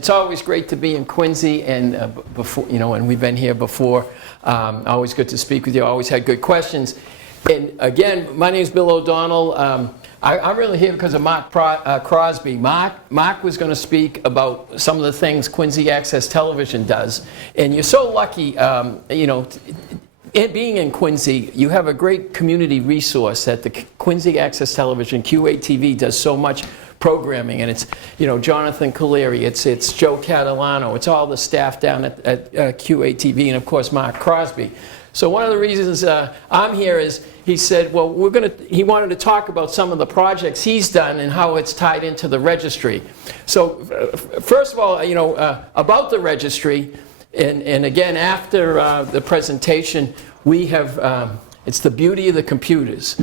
It's always great to be in Quincy, and before, and we've been here before. Always good to speak with you. Always had good questions. And again, my name is Bill O'Donnell. I'm really here because of Mark Crosby. Mark was going to speak about some of the things Quincy Access Television does, and you're so lucky, being in Quincy, you have a great community resource that the Quincy Access Television, QATV, does so much programming, and it's Jonathan Caleri, it's Joe Catalano, it's all the staff down at QATV, and of course Mark Crosby. So one of the reasons I'm here is he said, well, he wanted to talk about some of the projects he's done and how it's tied into the registry. So first of all, about the registry, and again after the presentation, we have it's the beauty of the computers.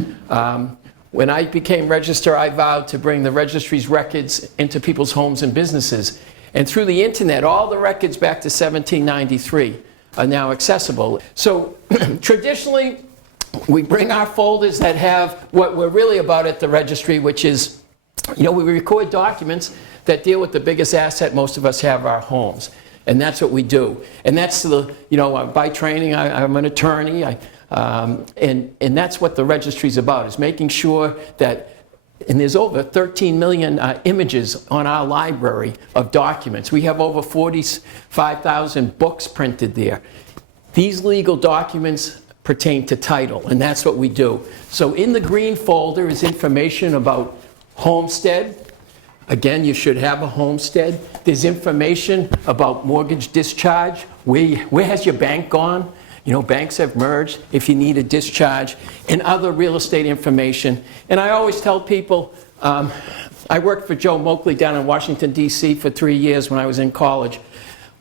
When I became register, I vowed to bring the registry's records into people's homes and businesses. And through the internet, all the records back to 1793 are now accessible. So traditionally, we bring our folders that have what we're really about at the registry, which is, we record documents that deal with the biggest asset most of us have, our homes. And that's what we do. And that's by training, I'm an attorney. And that's what the registry is about, is making sure that, and there's over 13 million images on our library of documents. We have over 45,000 books printed there. These legal documents pertain to title, and that's what we do. So in the green folder is information about homestead. Again, you should have a homestead. There's information about mortgage discharge. Where has your bank gone? Banks have merged if you need a discharge, and other real estate information. And I always tell people, I worked for Joe Moakley down in Washington, D.C. for 3 years when I was in college.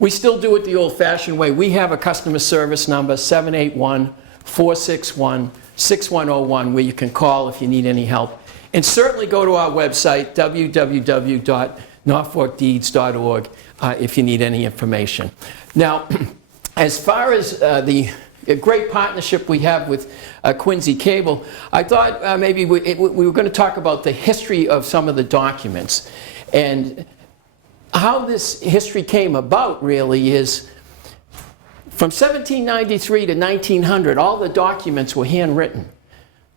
We still do it the old-fashioned way. We have a customer service number, 781-461-6101, where you can call if you need any help. And certainly go to our website, www.norfolkdeeds.org, if you need any information. Now, as far as the great partnership we have with Quincy Cable, I thought maybe we were going to talk about the history of some of the documents. And how this history came about really is from 1793 to 1900, all the documents were handwritten.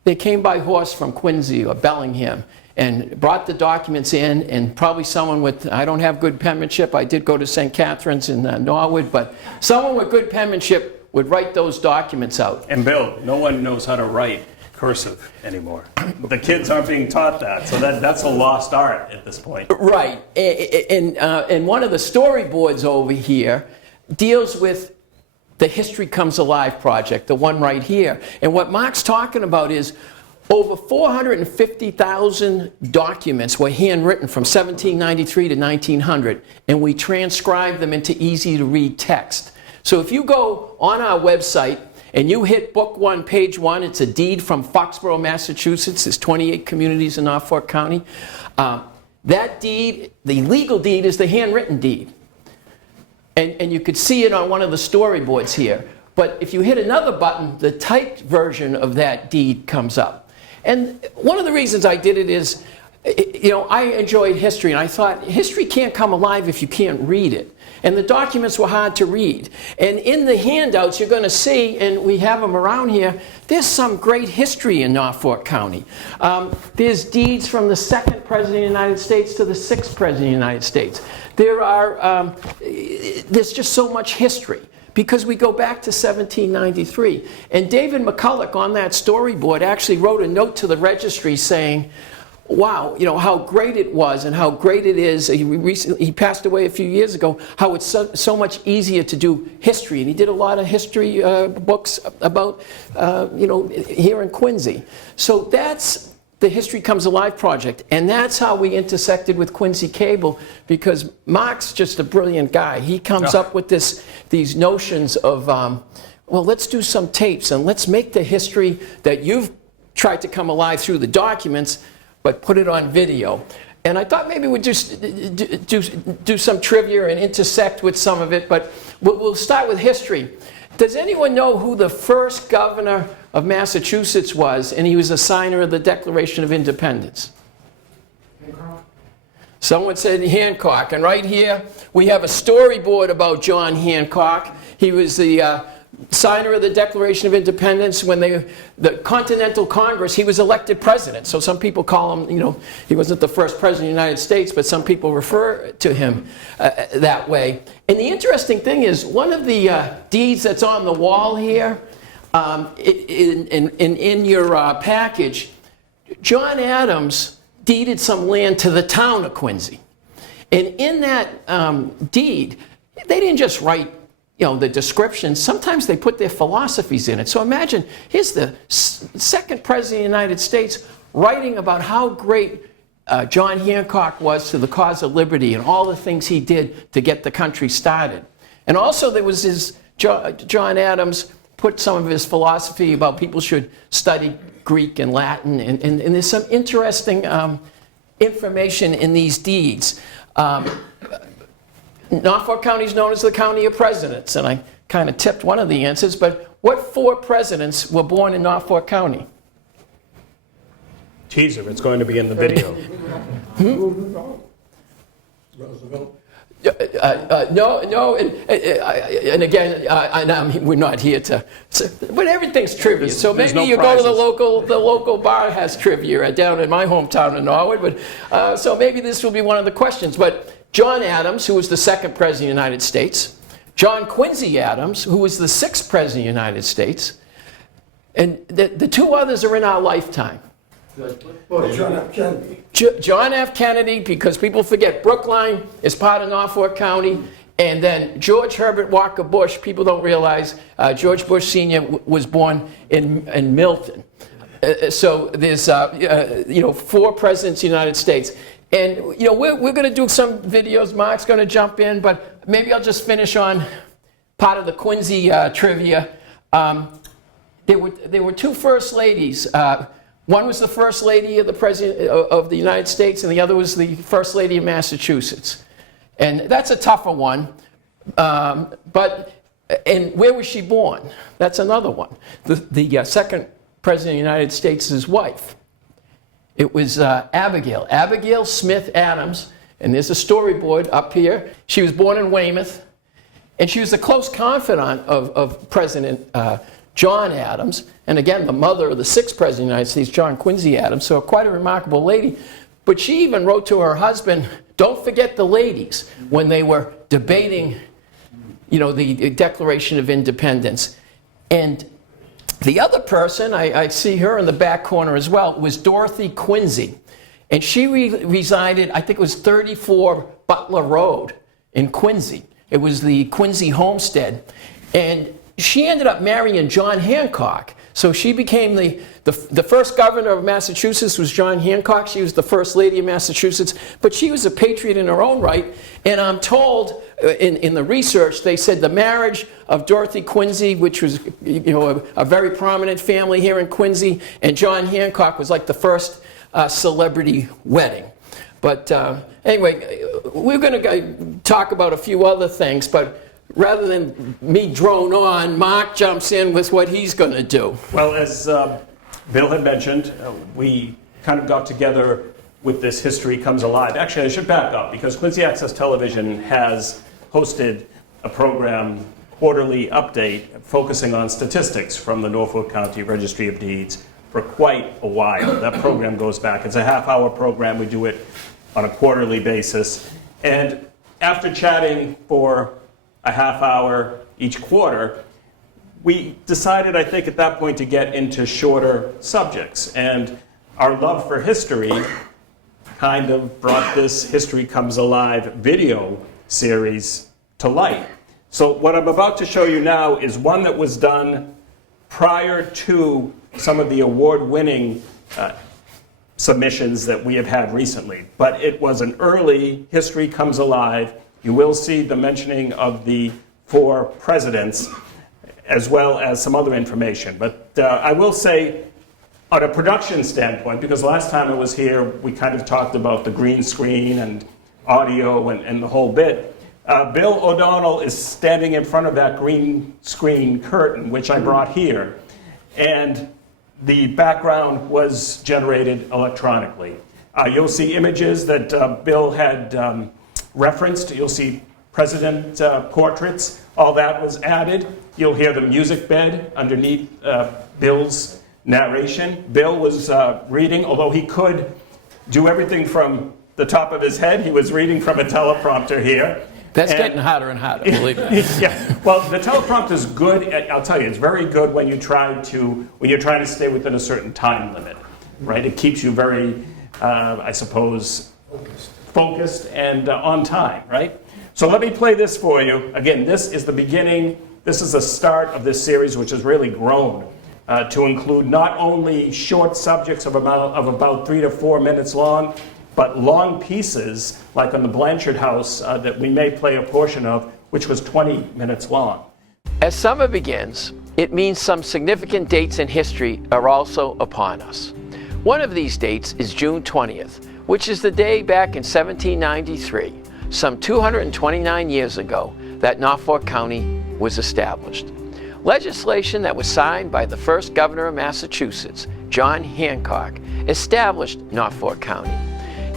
They came by horse from Quincy or Bellingham and brought the documents in, and probably someone with, I don't have good penmanship, I did go to St. Catherine's in Norwood, but someone with good penmanship would write those documents out. And Bill, no one knows how to write cursive anymore. The kids aren't being taught that, so that's a lost art at this point. Right, and one of the storyboards over here deals with the History Comes Alive project, the one right here. And what Mark's talking about is over 450,000 documents were handwritten from 1793 to 1900, and we transcribed them into easy-to-read text. So if you go on our website and you hit Book 1, Page 1, it's a deed from Foxborough, Massachusetts. There's 28 communities in Norfolk County. That deed, the legal deed, is the handwritten deed. And you could see it on one of the storyboards here. But if you hit another button, the typed version of that deed comes up. And one of the reasons I did it is, I enjoyed history, and I thought history can't come alive if you can't read it. And the documents were hard to read. And in the handouts, you're going to see, and we have them around here, there's some great history in Norfolk County. There's deeds from the 2nd President of the United States to the 6th President of the United States. There's just so much history, because we go back to 1793. And David McCulloch on that storyboard actually wrote a note to the registry saying, wow, how great it was and how great it is. He passed away a few years ago, how it's so much easier to do history. And he did a lot of history books about, here in Quincy. So that's the History Comes Alive project. And that's how we intersected with Quincy Cable, because Mark's just a brilliant guy. He comes up with these notions of, well, let's do some tapes and let's make the history that you've tried to come alive through the documents, but put it on video. And I thought maybe we'd just do some trivia and intersect with some of it, but we'll start with history. Does anyone know who the first governor of Massachusetts was, and he was a signer of the Declaration of Independence? Someone said Hancock, and right here we have a storyboard about John Hancock. He was the signer of the Declaration of Independence. When the Continental Congress, he was elected president. So some people call him, you know, he wasn't the first president of the United States, but some people refer to him that way. And the interesting thing is, one of the deeds that's on the wall here, in your package, John Adams deeded some land to the town of Quincy. And in that deed, they didn't just write, you know, the descriptions. Sometimes they put their philosophies in it. So imagine, here's the second president of the United States writing about how great John Hancock was to the cause of liberty and all the things he did to get the country started. And also there was John Adams put some of his philosophy about people should study Greek and Latin, and there's some interesting information in these deeds. Norfolk County is known as the county of presidents, and I kind of tipped one of the answers, but what 4 presidents were born in Norfolk County? Teaser, it's going to be in the video. Roosevelt. No, and again, we're not here to, but everything's trivia. So there's maybe no you go to prizes. the local bar has trivia down in my hometown in Norwood. But so maybe this will be one of the questions. But John Adams, who was the 2nd president of the United States, John Quincy Adams, who was the 6th president of the United States, and the 2 others are in our lifetime. Well, John F. Kennedy. John F. Kennedy, because people forget, Brookline is part of Norfolk County, and then George Herbert Walker Bush. People don't realize George Bush Sr. was born in Milton. So there's 4 presidents of the United States. And you know, we're going to do some videos. Mark's going to jump in, but maybe I'll just finish on part of the Quincy trivia. There were 2 first ladies. One was the first lady of the president of the United States, and the other was the first lady of Massachusetts. And that's a tougher one. And where was she born? That's another one. The second president of the United States' his wife. It was Abigail Smith Adams, and there's a storyboard up here. She was born in Weymouth, and she was a close confidant of President John Adams, and again, the mother of the 6th president of the United States, John Quincy Adams, so quite a remarkable lady. But she even wrote to her husband, don't forget the ladies, when they were debating, you know, the Declaration of Independence. And the other person, I see her in the back corner as well, was Dorothy Quincy. And she resided, I think it was 34 Butler Road in Quincy. It was the Quincy homestead. And she ended up marrying John Hancock. So she became the first governor of Massachusetts was John Hancock. She was the first lady of Massachusetts. But she was a patriot in her own right. And I'm told in the research, they said the marriage of Dorothy Quincy, which was a very prominent family here in Quincy, and John Hancock was like the first celebrity wedding. But anyway, we're going to talk about a few other things, but rather than me drone on, Mark jumps in with what he's going to do. Well, as Bill had mentioned, we kind of got together with this History Comes Alive. Actually, I should back up, because Quincy Access Television has hosted a program, quarterly update, focusing on statistics from the Norfolk County Registry of Deeds for quite a while. That program goes back. It's a half-hour program. We do it on a quarterly basis. And after chatting for a half hour each quarter, we decided, I think, at that point to get into shorter subjects. And our love for history kind of brought this History Comes Alive video series to light. So what I'm about to show you now is one that was done prior to some of the award-winning submissions that we have had recently. But it was an early History Comes Alive. You will see the mentioning of the 4 presidents, as well as some other information. But I will say, on a production standpoint, because last time I was here, we kind of talked about the green screen and audio and the whole bit. Bill O'Donnell is standing in front of that green screen curtain, which I brought here. And the background was generated electronically. You'll see images that Bill had referenced. You'll see president portraits. All that was added. You'll hear the music bed underneath Bill's narration. Bill was reading, although he could do everything from the top of his head, he was reading from a teleprompter here. That's getting harder and harder, believe me. Yeah, well, the teleprompter is good. I'll tell you, it's very good when you're trying to stay within a certain time limit, right? It keeps you very, I suppose, focused and on time, right? So let me play this for you. Again, this is the beginning. This is the start of this series, which has really grown to include not only short subjects of about 3 to 4 minutes long, but long pieces, like on the Blanchard House, that we may play a portion of, which was 20 minutes long. As summer begins, it means some significant dates in history are also upon us. One of these dates is June 20th, which is the day back in 1793, some 229 years ago, that Norfolk County was established. Legislation that was signed by the first governor of Massachusetts, John Hancock, established Norfolk County.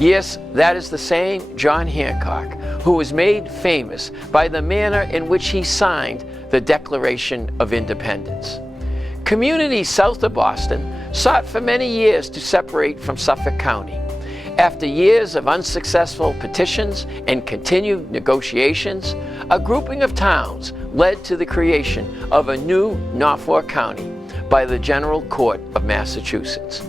Yes, that is the same John Hancock who was made famous by the manner in which he signed the Declaration of Independence. Communities south of Boston sought for many years to separate from Suffolk County. After years of unsuccessful petitions and continued negotiations, a grouping of towns led to the creation of a new Norfolk County by the General Court of Massachusetts.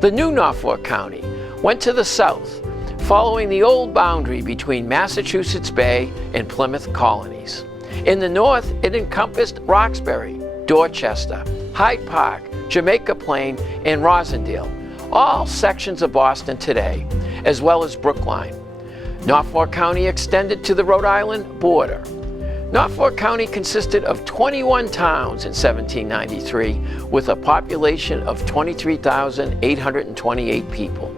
The new Norfolk County went to the south, following the old boundary between Massachusetts Bay and Plymouth colonies. In the north, it encompassed Roxbury, Dorchester, Hyde Park, Jamaica Plain, and Rosendale, all sections of Boston today, as well as Brookline. Norfolk County extended to the Rhode Island border. Norfolk County consisted of 21 towns in 1793, with a population of 23,828 people.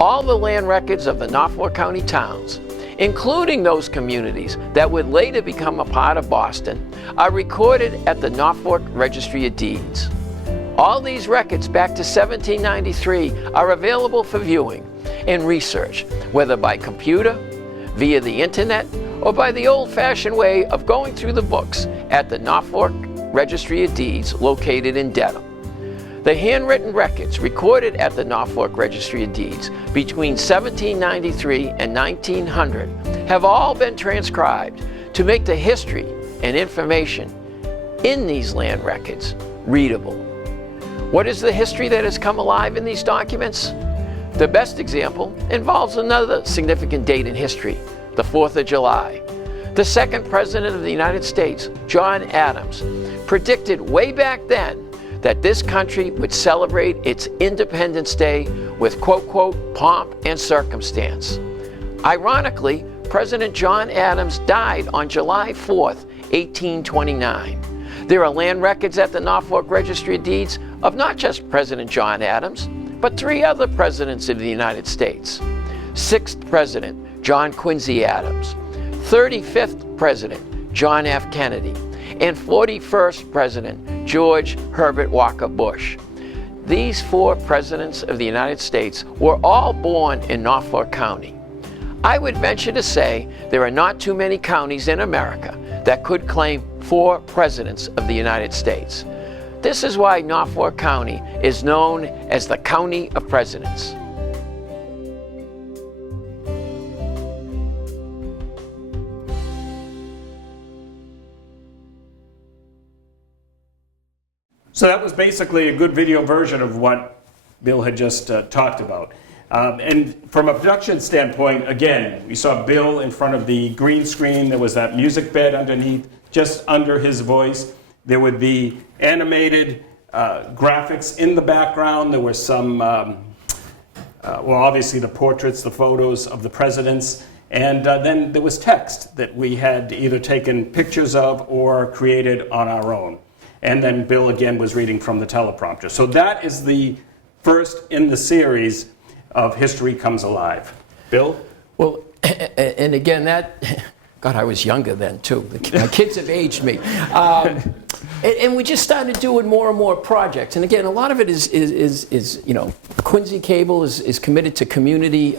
All the land records of the Norfolk County towns, including those communities that would later become a part of Boston, are recorded at the Norfolk Registry of Deeds. All these records back to 1793 are available for viewing and research, whether by computer, via the internet, or by the old-fashioned way of going through the books at the Norfolk Registry of Deeds located in Dedham. The handwritten records recorded at the Norfolk Registry of Deeds between 1793 and 1900 have all been transcribed to make the history and information in these land records readable. What is the history that has come alive in these documents? The best example involves another significant date in history, the 4th of July. The second president of the United States, John Adams, predicted way back then that this country would celebrate its Independence Day with quote, quote, pomp and circumstance. Ironically, President John Adams died on July 4th, 1829. There are land records at the Norfolk Registry of Deeds of not just President John Adams, but 3 other presidents of the United States. 6th President, John Quincy Adams. 35th President, John F. Kennedy. And 41st President, George Herbert Walker Bush. These 4 presidents of the United States were all born in Norfolk County. I would venture to say there are not too many counties in America that could claim 4 presidents of the United States. This is why Norfolk County is known as the County of Presidents. So that was basically a good video version of what Bill had just talked about. And from a production standpoint, again, we saw Bill in front of the green screen. There was that music bed underneath, just under his voice. There would be animated graphics in the background. There were some, well, obviously the portraits, the photos of the presidents. And then there was text that we had either taken pictures of or created on our own. And then Bill, again, was reading from the teleprompter. So that is the first in the series of History Comes Alive. Bill? Well, and again, God, I was younger then, too. My kids have aged me. And we just started doing more and more projects. And again, a lot of it is you know, Quincy Cable is committed to community,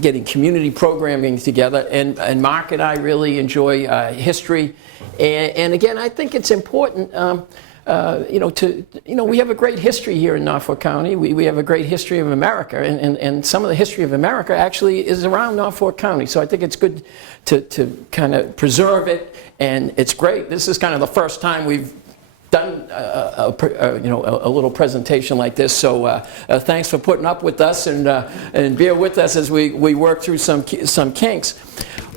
getting community programming together. And Mark and I really enjoy history. And again, I think it's important, you know, we have a great history here in Norfolk County. We have a great history of America. And some of the history of America actually is around Norfolk County. So I think it's good to kind of preserve it. And it's great. This is kind of the first time we've done you know, a little presentation like this, so thanks for putting up with us and bear with us as we work through some kinks.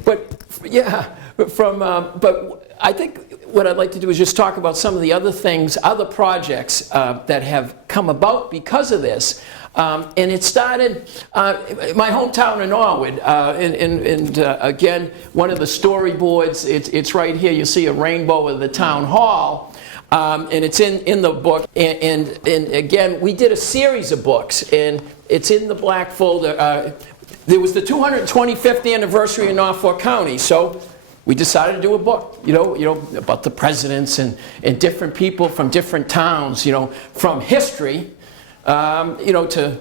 But yeah, but I think what I'd like to do is just talk about some of the other things, other projects that have come about because of this. And it started my hometown in Norwood, and again, one of the storyboards. It's right here. You see a rainbow of the town hall. And it's in the book, and again, we did a series of books, and it's in the black folder. There was the 225th anniversary in Norfolk County, so we decided to do a book, you know, about the presidents and different people from different towns, you know, from history. You know, to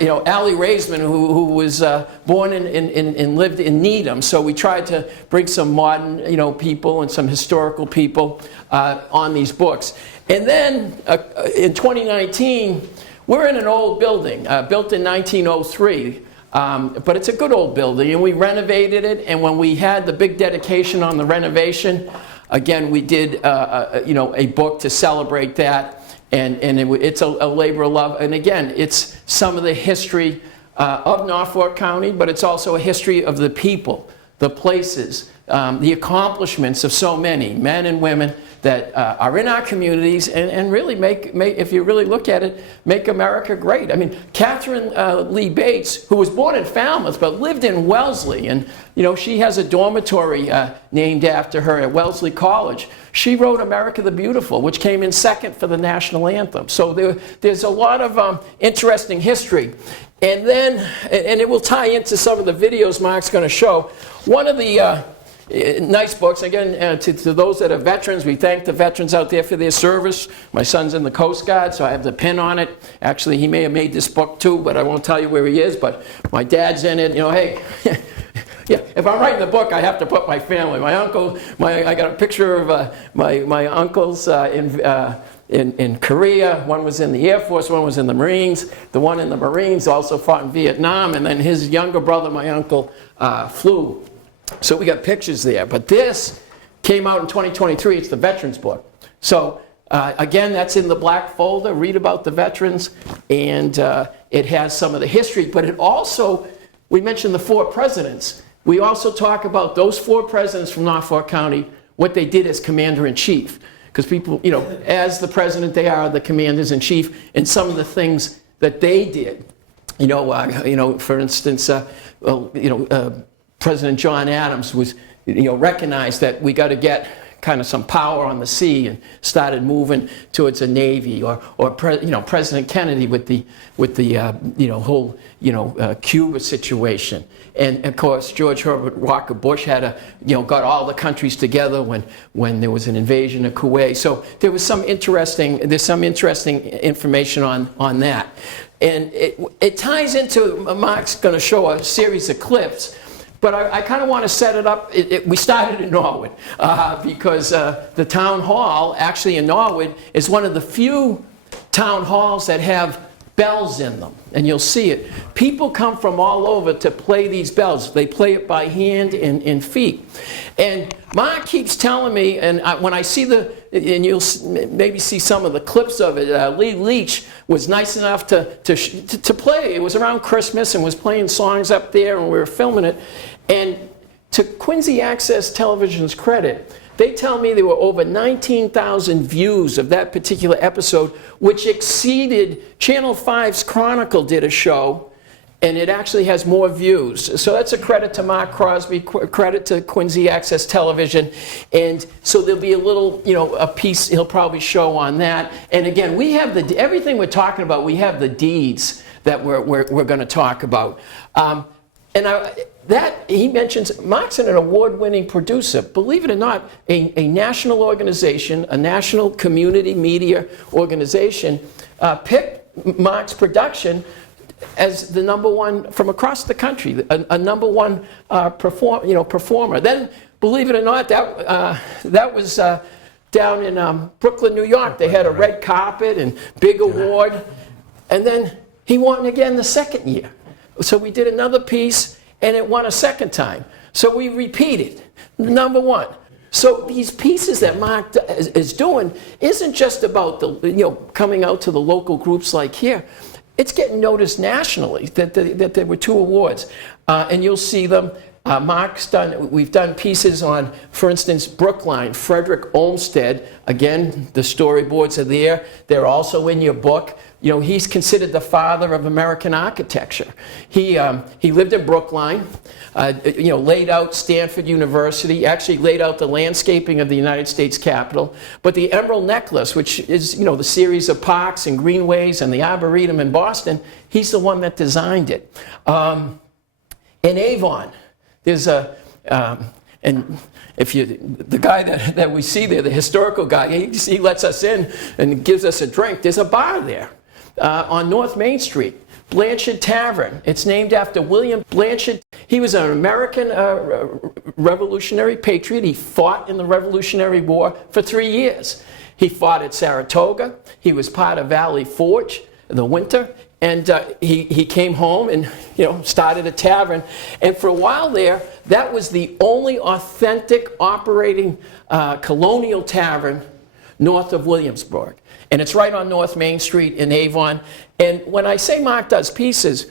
you know, Allie Raisman, who was born and lived in Needham. So we tried to bring some modern, you know, people and some historical people on these books. And then in 2019, we're in an old building built in 1903. But it's a good old building, and we renovated it. And when we had the big dedication on the renovation, again, we did you know, a book to celebrate that. And it's a labor of love. And again, it's some of the history of Norfolk County, but it's also a history of the people, the places, the accomplishments of so many men and women that are in our communities and really make, if you really look at it, make America great. I mean, Catherine Lee Bates, who was born in Falmouth but lived in Wellesley, and you know, she has a dormitory named after her at Wellesley College. She wrote America the Beautiful, which came in second for the national anthem. So there's a lot of interesting history. And then, and it will tie into some of the videos Mark's going to show. One of the nice books, again, to those that are veterans, we thank the veterans out there for their service. My son's in the Coast Guard, so I have the pin on it. Actually, he may have made this book too, but I won't tell you where he is, but my dad's in it. You know, hey, yeah, if I'm writing the book, I have to put my family. My uncle, I got a picture of my uncles in Korea. One was in the Air Force, one was in the Marines. The one in the Marines also fought in Vietnam, and then his younger brother, my uncle, flew. So we got pictures there. But this came out in 2023. It's the Veterans book. So again, that's in the black folder. Read about the veterans, and it has some of the history. But it also, we mentioned the 4 presidents. We also talk about those 4 presidents from Norfolk County, what they did as commander-in-chief. Because people, you know, as the president, they are the commanders-in-chief, and some of the things that they did. You know, for instance, President John Adams was, you know, recognized that we got to get kind of some power on the sea and started moving towards a navy, or President Kennedy with the whole Cuba situation, and of course George Herbert Walker Bush had got all the countries together when there was an invasion of Kuwait. So there's some interesting information on that, and it ties into, Mark's going to show a series of clips. But I kind of want to set it up. We started in Norwood because the town hall, actually in Norwood, is one of the few town halls that have bells in them. And you'll see it. People come from all over to play these bells. They play it by hand and feet. And Mark keeps telling me, and when I see and you'll maybe see some of the clips of it, Lee Leach was nice enough to play. It was around Christmas and was playing songs up there, and we were filming it. And to Quincy Access Television's credit, they tell me there were over 19,000 views of that particular episode, which exceeded Channel 5's Chronicle did a show, and it actually has more views. So that's a credit to Mark Crosby, credit to Quincy Access Television. And so there'll be a little, a piece he'll probably show on that. And again, we have everything we're talking about, we have the deeds that we're going to talk about. And he mentions Mark's an award-winning producer. Believe it or not, a national organization, a national community media organization, picked Mark's production as the #1 from across the country, a #1 performer. Then, believe it or not, that was down in Brooklyn, New York. They had a red carpet and big award. And then he won again the second year. So we did another piece, and it won a second time. So we repeated, #1. So these pieces that Mark is doing isn't just about coming out to the local groups like here. It's getting noticed nationally that there were 2 awards. And you'll see them. We've done pieces on, for instance, Brookline, Frederick Olmsted. Again, the storyboards are there. They're also in your book. He's considered the father of American architecture. He lived in Brookline, laid out Stanford University, actually laid out the landscaping of the United States Capitol. But the Emerald Necklace, which is, the series of parks and greenways and the Arboretum in Boston, he's the one that designed it. In Avon, there's and if the guy that we see there, the historical guy, he lets us in and gives us a drink. There's a bar there on North Main Street, Blanchard Tavern. It's named after William Blanchard. He was an American revolutionary patriot. He fought in the Revolutionary War for 3 years. He fought at Saratoga. He was part of Valley Forge in the winter. And he came home and started a tavern. And for a while there, that was the only authentic operating colonial tavern north of Williamsburg. And it's right on North Main Street in Avon. And when I say Mark does pieces,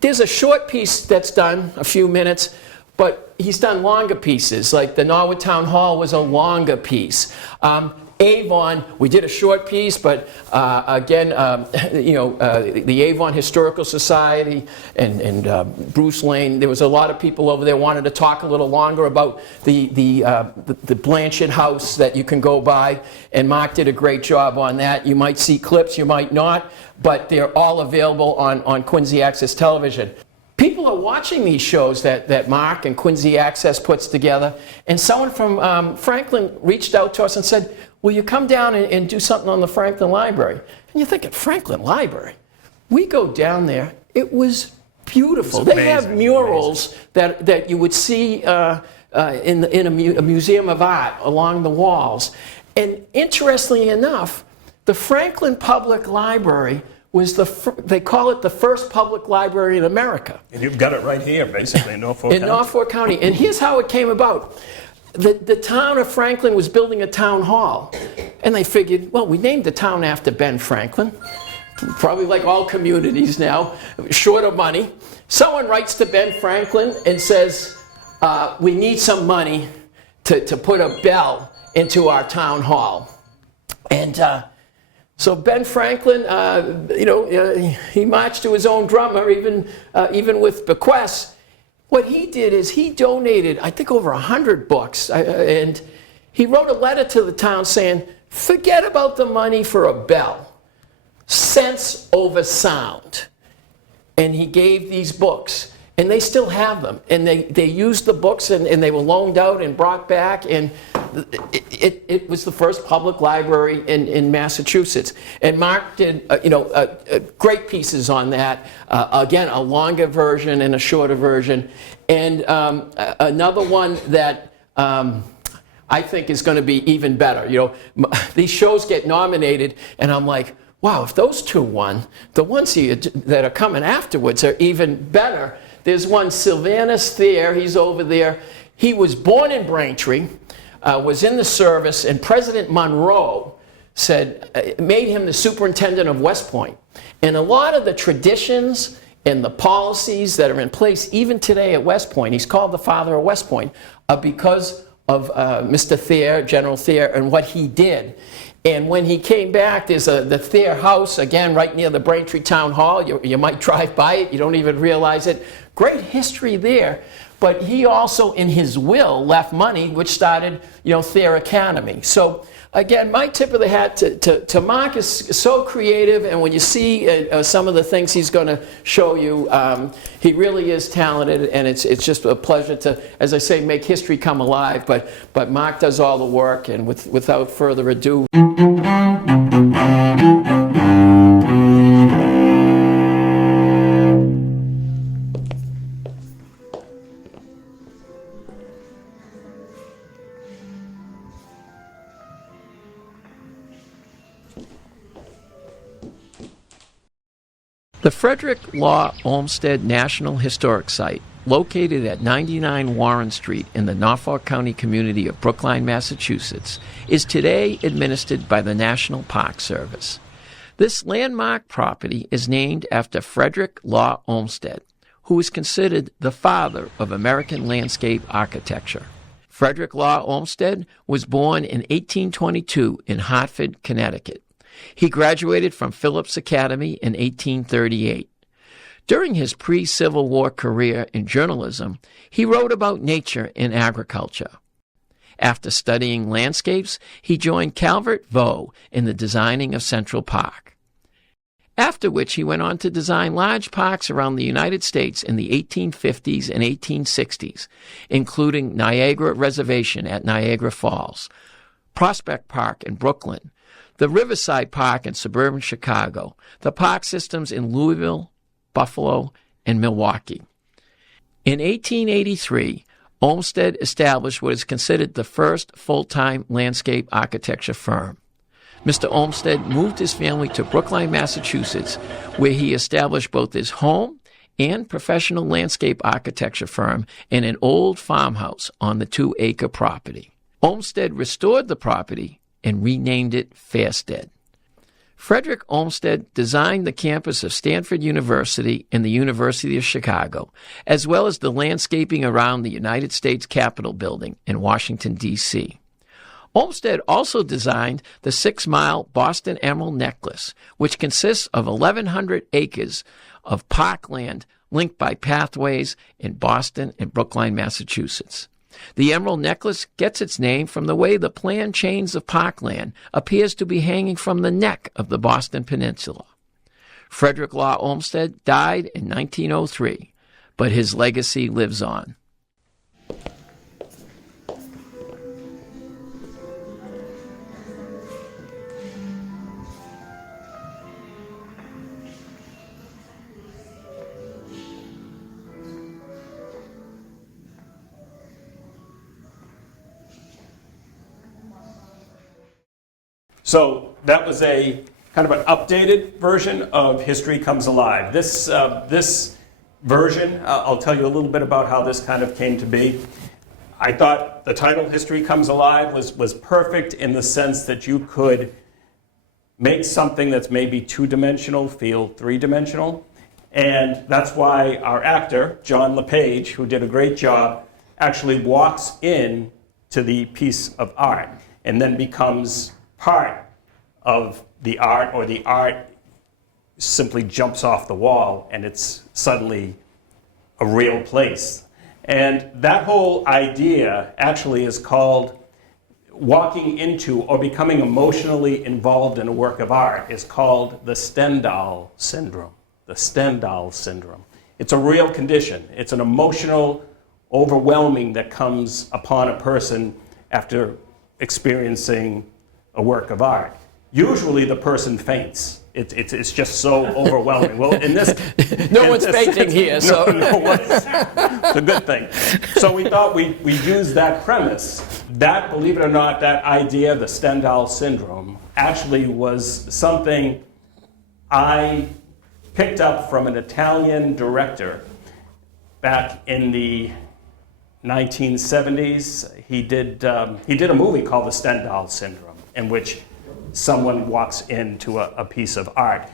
there's a short piece that's done, a few minutes, but he's done longer pieces, like the Norwood Town Hall was a longer piece. Avon, we did a short piece, but again, the Avon Historical Society and Bruce Lane, there was a lot of people over there wanted to talk a little longer about the Blanchard House that you can go by, and Mark did a great job on that. You might see clips, you might not, but they're all available on Quincy Access Television. People are watching these shows that Mark and Quincy Access puts together, and someone from Franklin reached out to us and said, will you come down and do something on the Franklin Library? And you're thinking, Franklin Library? We go down there, it was beautiful. They have murals that you would see in a museum of art along the walls. And interestingly enough, the Franklin Public Library was they call it the first public library in America. And you've got it right here, basically, in Norfolk County. In Norfolk County. And here's how it came about. The town of Franklin was building a town hall. And they figured, well, we named the town after Ben Franklin. Probably like all communities now, short of money. Someone writes to Ben Franklin and says, we need some money to put a bell into our town hall. And so Ben Franklin, he marched to his own drummer, even with bequests. What he did is he donated, I think, over 100 books, and he wrote a letter to the town saying, forget about the money for a bell. Sense over sound. And he gave these books, and they still have them. And they used the books, and they were loaned out and brought back, and it was the first public library in Massachusetts. And Mark did great pieces on that. Again, a longer version and a shorter version. And another one that I think is going to be even better. These shows get nominated, and I'm like, wow, if those two won, the ones that are coming afterwards are even better. There's one, Sylvanus Thayer, he's over there. He was born in Braintree, was in the service, and President Monroe made him the superintendent of West Point. And a lot of the traditions and the policies that are in place, even today at West Point, he's called the father of West Point, because of Mr. Thayer, General Thayer, and what he did. And when he came back, there's the Thayer House, again, right near the Braintree Town Hall. You might drive by it, you don't even realize it. Great history there. But he also, in his will, left money, which started, Thayer Academy. So Again, my tip of the hat to Mark is so creative, and when you see some of the things he's going to show you, he really is talented, and it's just a pleasure to, as I say, make history come alive. But Mark does all the work, and without further ado. The Frederick Law Olmsted National Historic Site, located at 99 Warren Street in the Norfolk County community of Brookline, Massachusetts, is today administered by the National Park Service. This landmark property is named after Frederick Law Olmsted, who is considered the father of American landscape architecture. Frederick Law Olmsted was born in 1822 in Hartford, Connecticut. He graduated from Phillips Academy in 1838. During his pre-Civil War career in journalism, he wrote about nature and agriculture. After studying landscapes, he joined Calvert Vaux in the designing of Central Park. After which he went on to design large parks around the United States in the 1850s and 1860s, including Niagara Reservation at Niagara Falls, Prospect Park in Brooklyn, the Riverside Park in suburban Chicago, the park systems in Louisville, Buffalo, and Milwaukee. In 1883, Olmsted established what is considered the first full-time landscape architecture firm. Mr. Olmsted moved his family to Brookline, Massachusetts, where he established both his home and professional landscape architecture firm in an old farmhouse on the 2-acre property. Olmsted restored the property and renamed it Fairstead. Frederick Olmsted designed the campus of Stanford University and the University of Chicago, as well as the landscaping around the United States Capitol building in Washington, D.C. Olmsted also designed the 6-mile Boston Emerald Necklace, which consists of 1,100 acres of parkland linked by pathways in Boston and Brookline, Massachusetts. The Emerald Necklace gets its name from the way the planned chains of parkland appears to be hanging from the neck of the Boston Peninsula. Frederick Law Olmsted died in 1903, but his legacy lives on. So that was a kind of an updated version of History Comes Alive. This version, I'll tell you a little bit about how this kind of came to be. I thought the title History Comes Alive was perfect in the sense that you could make something that's maybe two-dimensional feel three-dimensional. And that's why our actor, John LePage, who did a great job, actually walks in to the piece of art and then becomes part of the art, or the art simply jumps off the wall and it's suddenly a real place. And that whole idea actually is called walking into or becoming emotionally involved in a work of art is called the Stendhal syndrome. The Stendhal syndrome. It's a real condition. It's an emotional overwhelming that comes upon a person after experiencing a work of art. Usually the person faints. It's just so overwhelming. Well, in this... No one's fainting here, so... No one. It's a good thing. So we thought we'd use that premise. That, believe it or not, that idea, the Stendhal syndrome, actually was something I picked up from an Italian director back in the 1970s. He did a movie called The Stendhal Syndrome, in which someone walks into a piece of art.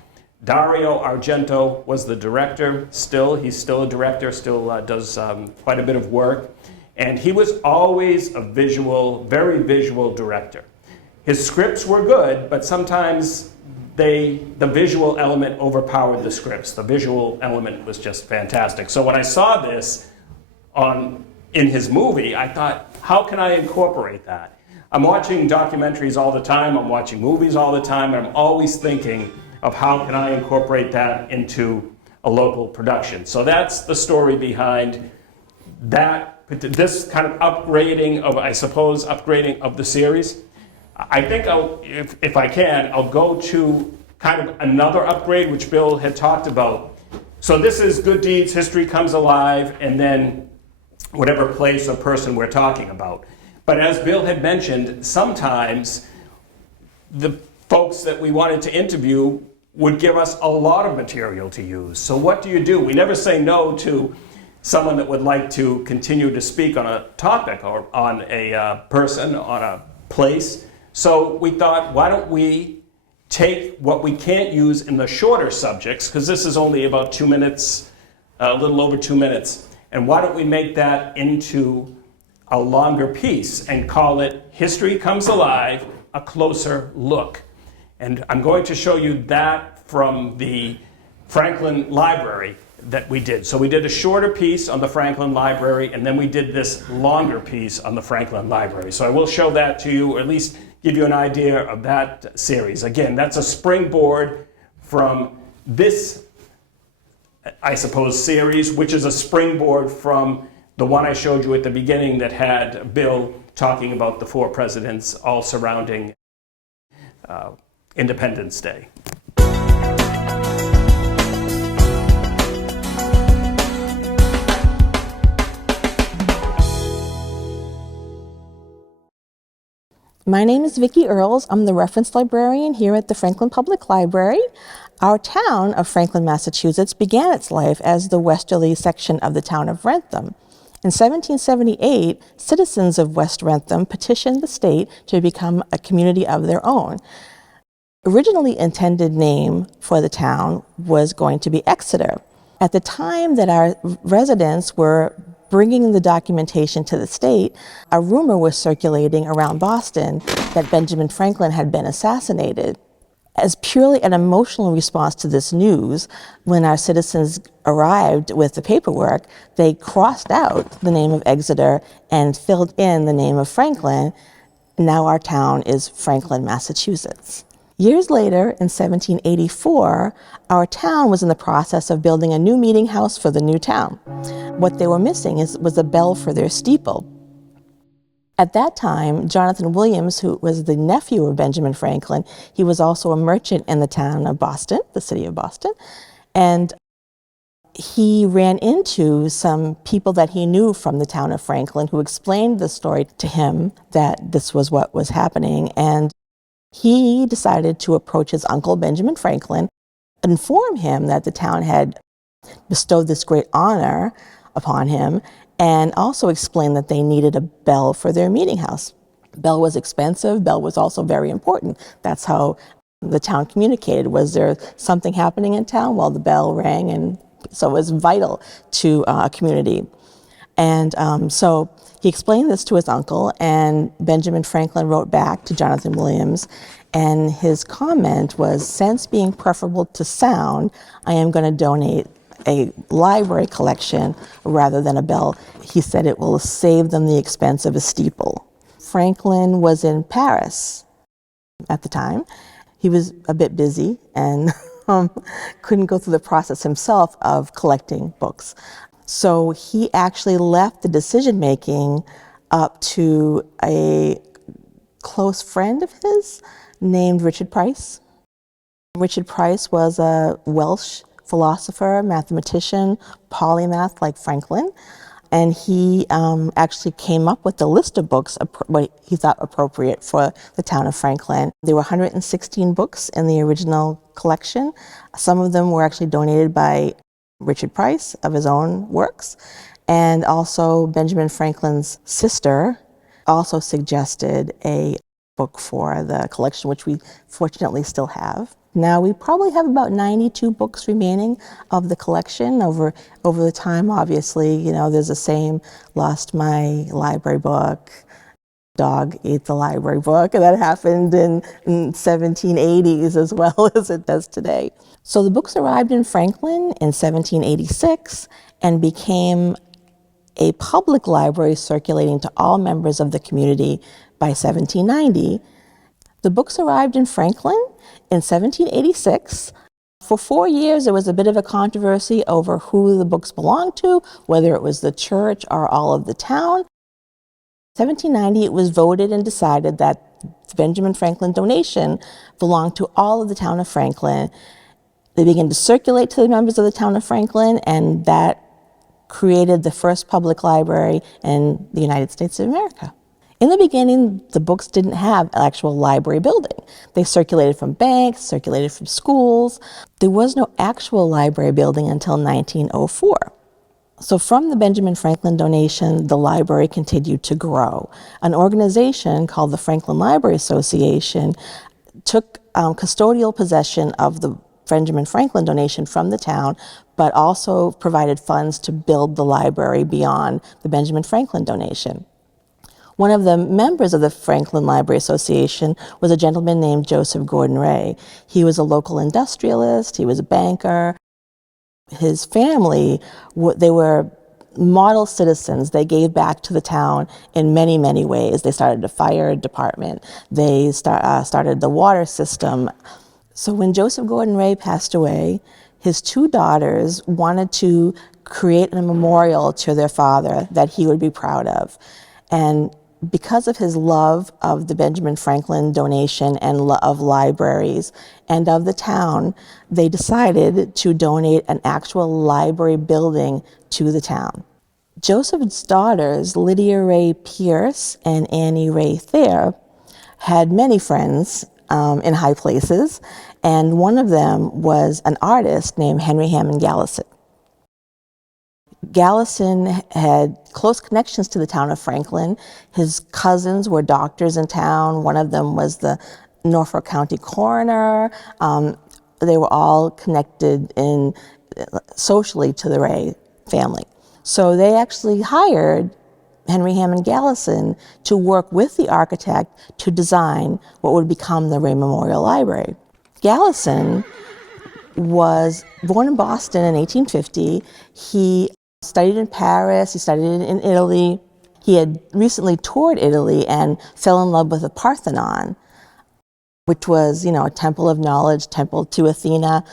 Dario Argento was the director. He's still a director, still does quite a bit of work. And he was always a very visual director. His scripts were good, but sometimes the visual element overpowered the scripts. The visual element was just fantastic. So when I saw this in his movie, I thought, how can I incorporate that? I'm watching documentaries all the time, I'm watching movies all the time, and I'm always thinking of how can I incorporate that into a local production. So that's the story behind this kind of upgrading of the series. I think if I can, I'll go to kind of another upgrade which Bill had talked about. So this is Good Deeds, History Comes Alive, and then whatever place or person we're talking about. But as Bill had mentioned, sometimes the folks that we wanted to interview would give us a lot of material to use. So what do? We never say no to someone that would like to continue to speak on a topic or on a person, on a place. So we thought, why don't we take what we can't use in the shorter subjects, because this is only about 2 minutes, a little over 2 minutes, and why don't we make that into a longer piece and call it History Comes Alive, A Closer Look. And I'm going to show you that from the Franklin Library that we did. So we did a shorter piece on the Franklin Library, and then we did this longer piece on the Franklin Library. So I will show that to you, or at least give you an idea of that series. Again, that's a springboard from this, I suppose, series, which is a springboard from the one I showed you at the beginning that had Bill talking about the 4 presidents all surrounding Independence Day. My name is Vicki Earls. I'm the reference librarian here at the Franklin Public Library. Our town of Franklin, Massachusetts began its life as the westerly section of the town of Wrentham. In 1778, citizens of West Wrentham petitioned the state to become a community of their own. Originally intended name for the town was going to be Exeter. At the time that our residents were bringing the documentation to the state, a rumor was circulating around Boston that Benjamin Franklin had been assassinated. As purely an emotional response to this news, when our citizens arrived with the paperwork, they crossed out the name of Exeter and filled in the name of Franklin. Now our town is Franklin, Massachusetts. Years later, in 1784, our town was in the process of building a new meeting house for the new town. What they were missing was a bell for their steeple. At that time, Jonathan Williams, who was the nephew of Benjamin Franklin, he was also a merchant in the town of Boston, the city of Boston, and he ran into some people that he knew from the town of Franklin who explained the story to him that this was what was happening, and he decided to approach his uncle, Benjamin Franklin, inform him that the town had bestowed this great honor upon him, and also explained that they needed a bell for their meeting house. Bell was expensive. Bell was also very important. That's how the town communicated. Was there something happening in town? Well, the bell rang, and so it was vital to a community. And so he explained this to his uncle, and Benjamin Franklin wrote back to Jonathan Williams, and his comment was, "Sense being preferable to sound, I am going to donate a library collection rather than a bell." He said it will save them the expense of a steeple. Franklin was in Paris at the time. He was a bit busy and couldn't go through the process himself of collecting books. So he actually left the decision-making up to a close friend of his named Richard Price. Richard Price was a Welsh philosopher, mathematician, polymath like Franklin, and he actually came up with a list of books what he thought appropriate for the town of Franklin. There were 116 books in the original collection. Some of them were actually donated by Richard Price of his own works, and also Benjamin Franklin's sister also suggested a book for the collection, which we fortunately still have. Now we probably have about 92 books remaining of the collection. Over the time, obviously, you know, there's the same lost my library book, dog ate the library book, and that happened in 1780s as well as it does today. So the books arrived in Franklin in 1786 and became a public library circulating to all members of the community By 1790, the books arrived in Franklin in 1786. For 4 years, there was a bit of a controversy over who the books belonged to, whether it was the church or all of the town. 1790, it was voted and decided that the Benjamin Franklin donation belonged to all of the town of Franklin. They began to circulate to the members of the town of Franklin, and that created the first public library in the United States of America. In the beginning, the books didn't have an actual library building. They circulated from banks, circulated from schools. There was no actual library building until 1904. So from the Benjamin Franklin donation, the library continued to grow. An organization called the Franklin Library Association took custodial possession of the Benjamin Franklin donation from the town, but also provided funds to build the library beyond the Benjamin Franklin donation. One of the members of the Franklin Library Association was a gentleman named Joseph Gordon Ray. He was a local industrialist, he was a banker. His family, they were model citizens. They gave back to the town in many, many ways. They started a fire department. They started the water system. So when Joseph Gordon Ray passed away, his two daughters wanted to create a memorial to their father that he would be proud of. And because of his love of the Benjamin Franklin donation and of libraries and of the town, they decided to donate an actual library building to the town. Joseph's daughters, Lydia Ray Pierce and Annie Ray Thayer, had many friends in high places, and one of them was an artist named Henry Hammond Gallison. Gallison had close connections to the town of Franklin. His cousins were doctors in town. One of them was the Norfolk County coroner. They were all connected socially to the Ray family. So they actually hired Henry Hammond Gallison to work with the architect to design what would become the Ray Memorial Library. Gallison was born in Boston in 1850. He studied in Paris, he studied in Italy. He had recently toured Italy and fell in love with the Parthenon, which was, a temple of knowledge, temple to Athena.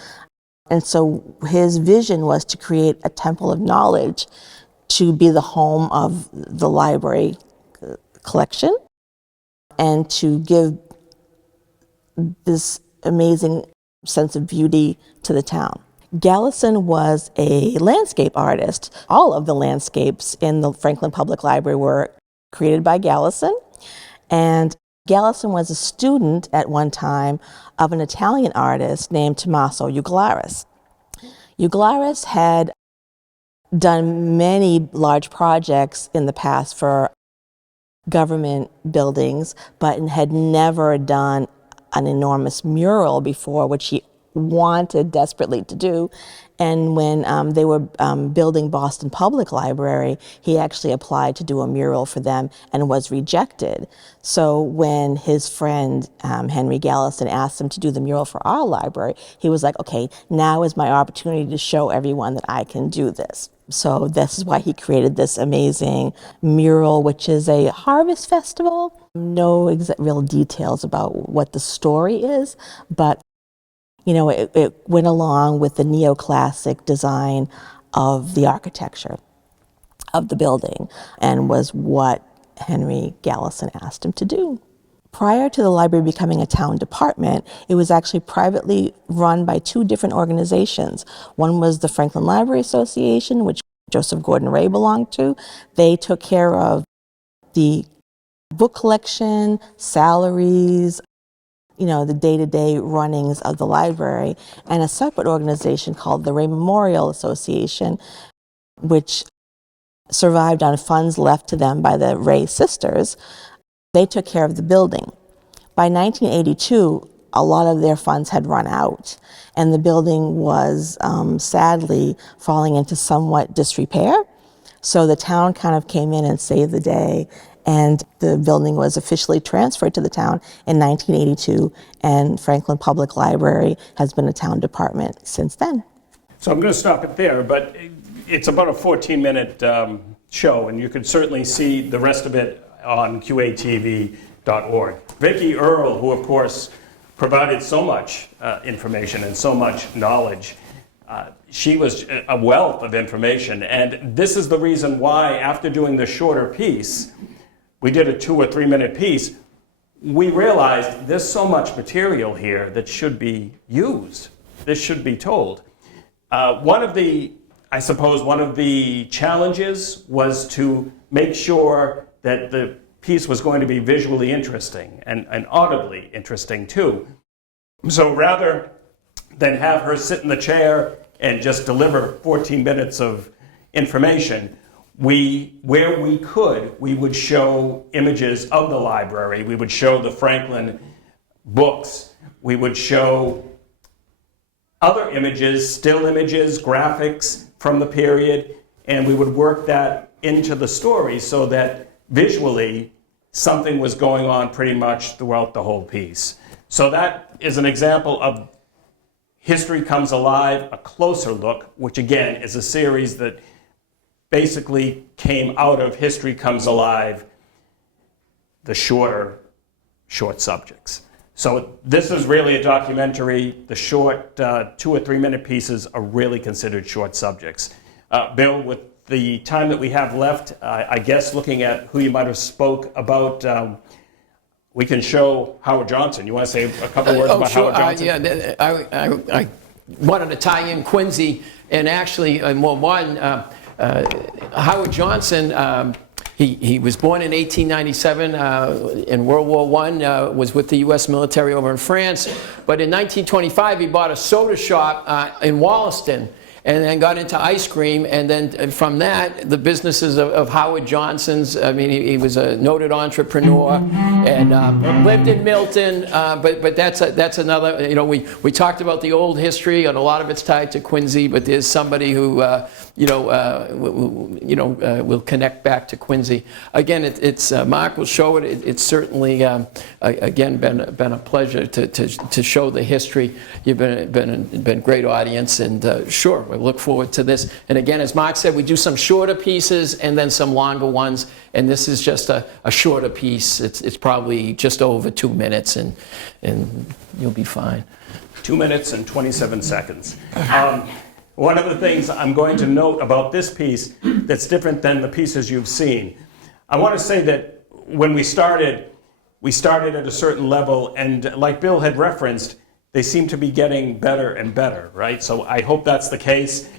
And so his vision was to create a temple of knowledge to be the home of the library collection and to give this amazing sense of beauty to the town. Gallison was a landscape artist. All of the landscapes in the Franklin Public Library were created by Gallison. And Gallison was a student at one time of an Italian artist named Tommaso Uglaris. Uglaris had done many large projects in the past for government buildings, but had never done an enormous mural before, which he wanted desperately to do. And when they were building Boston Public Library, he actually applied to do a mural for them and was rejected. So when his friend Henry Gallison asked him to do the mural for our library, he was like, okay, now is my opportunity to show everyone that I can do this. So this is why he created this amazing mural, which is a harvest festival. No real details about what the story is, but it went along with the neoclassic design of the architecture of the building and was what Henry Gallison asked him to do. Prior to the library becoming a town department, it was actually privately run by two different organizations. One was the Franklin Library Association, which Joseph Gordon Ray belonged to. They took care of the book collection, salaries, the day-to-day runnings of the library, and a separate organization called the Ray Memorial Association, which survived on funds left to them by the Ray sisters. They took care of the building. By 1982, a lot of their funds had run out, and the building was sadly falling into somewhat disrepair. So the town kind of came in and saved the day, and the building was officially transferred to the town in 1982, and Franklin Public Library has been a town department since then. So I'm going to stop it there, but it's about a 14-minute show, and you can certainly see the rest of it on QATV franklin.org. Vicki Earle, who of course provided so much information and so much knowledge, she was a wealth of information. And this is the reason why, after doing the shorter piece, we did a 2 or 3 minute piece, we realized there's so much material here that should be used. This should be told. One of the challenges was to make sure that the piece was going to be visually interesting and audibly interesting too. So rather than have her sit in the chair and just deliver 14 minutes of information, where we could, we would show images of the library. We would show the Franklin books. We would show other images, still images, graphics from the period, and we would work that into the story so that visually something was going on pretty much throughout the whole piece. So that is an example of History Comes Alive, A Closer Look, which again is a series that basically came out of History Comes Alive, the short subjects. So this is really a documentary. The short 2 or 3 minute pieces are really considered short subjects. Bill, with the time that we have left, I guess looking at who you might have spoke about, we can show Howard Johnson. You want to say a couple words about sure. Howard Johnson? I wanted to tie in Quincy, and actually, more modern, Howard Johnson, he was born in 1897 in World War I, was with the U.S. military over in France, but in 1925 he bought a soda shop in Wollaston, and then got into ice cream, and then from that, the businesses of Howard Johnson's. I mean, he was a noted entrepreneur, and lived in Milton, but that's another, you know, we talked about the old history, and a lot of it's tied to Quincy, but there's somebody who, will connect back to Quincy. Again, it's Mark will show it. It's certainly, again, been a pleasure to show the history. You've been a great audience, and sure, we look forward to this. And again, as Mark said, we do some shorter pieces and then some longer ones, and this is just a shorter piece. It's probably just over 2 minutes, and you'll be fine. 2 minutes and 27 seconds. One of the things I'm going to note about this piece that's different than the pieces you've seen, I want to say that when we started at a certain level, and like Bill had referenced, they seem to be getting better and better, right? So I hope that's the case.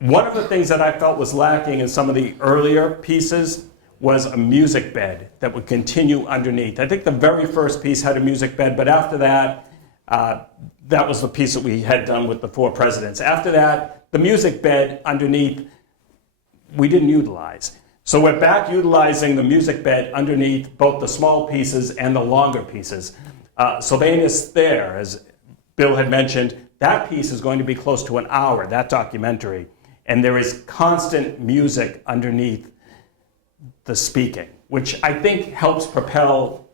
One of the things that I felt was lacking in some of the earlier pieces was a music bed that would continue underneath. I think the very first piece had a music bed, but after that, that was the piece that we had done with the 4 presidents. After that, the music bed underneath, we didn't utilize. So we're back utilizing the music bed underneath both the small pieces and the longer pieces. Sylvanus Thayer, as Bill had mentioned, that piece is going to be close to an hour, that documentary. And there is constant music underneath the speaking, which I think helps propel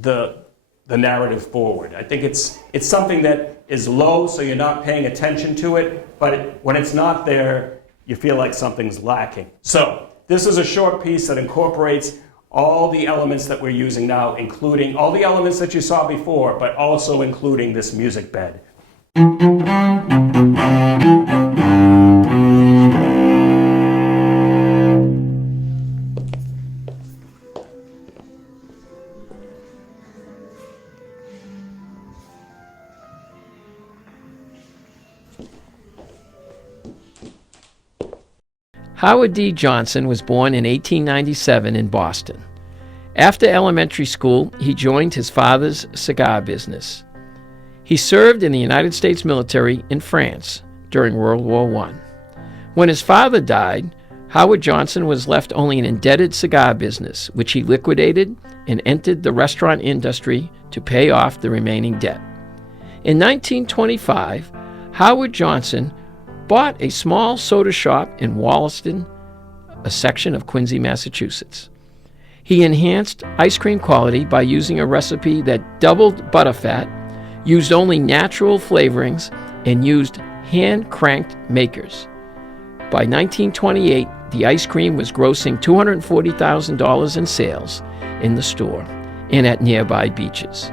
the narrative forward. I think it's something that is low, so you're not paying attention to it, but when it's not there, you feel like something's lacking. So this is a short piece that incorporates all the elements that we're using now, including all the elements that you saw before, but also including this music bed. Howard D. Johnson was born in 1897 in Boston. After elementary school, he joined his father's cigar business. He served in the United States military in France during World War I. When his father died, Howard Johnson was left only an indebted cigar business, which he liquidated and entered the restaurant industry to pay off the remaining debt. In 1925, Howard Johnson bought a small soda shop in Wollaston, a section of Quincy, Massachusetts. He enhanced ice cream quality by using a recipe that doubled butterfat, used only natural flavorings, and used hand-cranked makers. By 1928, the ice cream was grossing $240,000 in sales in the store, and at nearby beaches.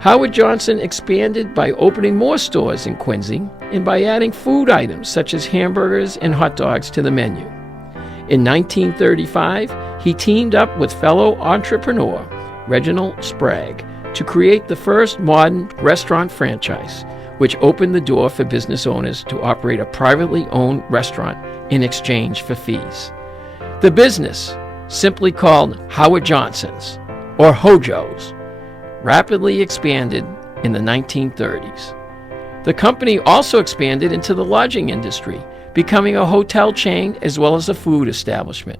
Howard Johnson expanded by opening more stores in Quincy and by adding food items such as hamburgers and hot dogs to the menu. In 1935, he teamed up with fellow entrepreneur Reginald Sprague to create the first modern restaurant franchise, which opened the door for business owners to operate a privately owned restaurant in exchange for fees. The business, simply called Howard Johnson's or Hojo's, rapidly expanded in the 1930s. The company also expanded into the lodging industry, becoming a hotel chain as well as a food establishment.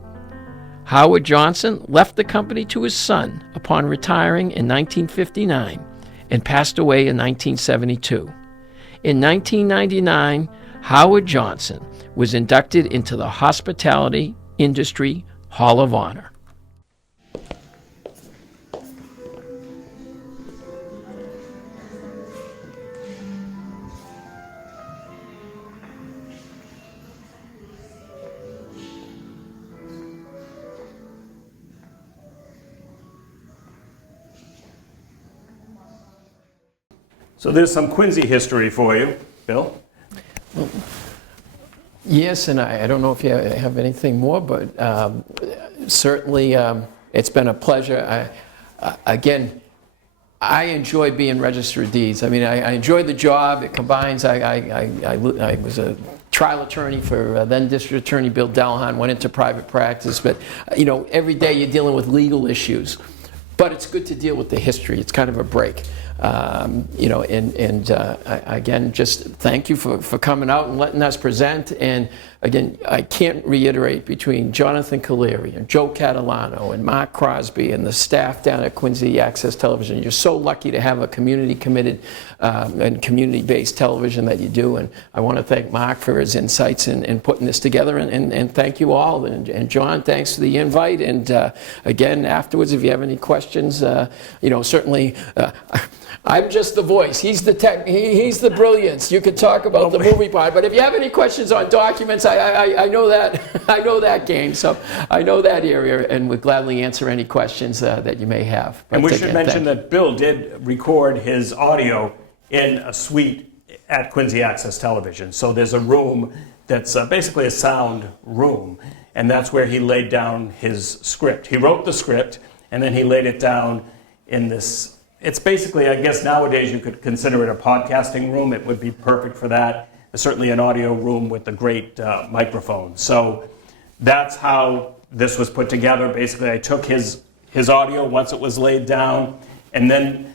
Howard Johnson left the company to his son upon retiring in 1959 and passed away in 1972. In 1999, Howard Johnson was inducted into the Hospitality Industry Hall of Honor. So there's some Quincy history for you, Bill. Yes, and I don't know if you have anything more, but certainly it's been a pleasure. Again, I enjoy being registered deeds. I mean, I enjoy the job. It combines, I was a trial attorney for then District Attorney Bill Delahan, went into private practice, but you know, every day you're dealing with legal issues. But it's good to deal with the history. It's kind of a break. You know, again, just thank you for coming out and letting us present. And again, I can't reiterate between Jonathan Caleri and Joe Catalano and Mark Crosby and the staff down at Quincy Access Television. You're so lucky to have a community-committed and community-based television that you do. And I want to thank Mark for his insights in putting this together. And thank you all. And John, thanks for the invite. And again, afterwards, if you have any questions, you know, certainly. I'm just the voice. He's the tech. He's the brilliance. You could talk about the movie part, but if you have any questions on documents, I know that I know that game, so I know that area, and would gladly answer any questions that you may have. And But we should again, mention thank you. that Bill did record his audio in a suite at Quincy Access Television. So there's a room that's basically a sound room, and that's where he laid down his script. He wrote the script, and then he laid it down in this. It's basically, I guess nowadays you could consider it a podcasting room. It would be perfect for that. Certainly an audio room with a great microphone. So that's how this was put together. Basically, I took his audio once it was laid down, and then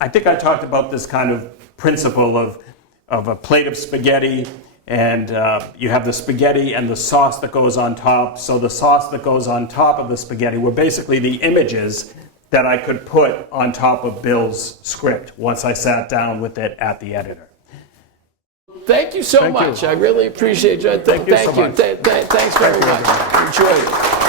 I think I talked about this kind of principle of a plate of spaghetti, and you have the spaghetti and the sauce that goes on top. So the sauce that goes on top of the spaghetti were basically the images that I could put on top of Bill's script once I sat down with it at the editor. Thank you so Thank you. much. I really appreciate you. Thank you so much. Thanks very much. Enjoyed it.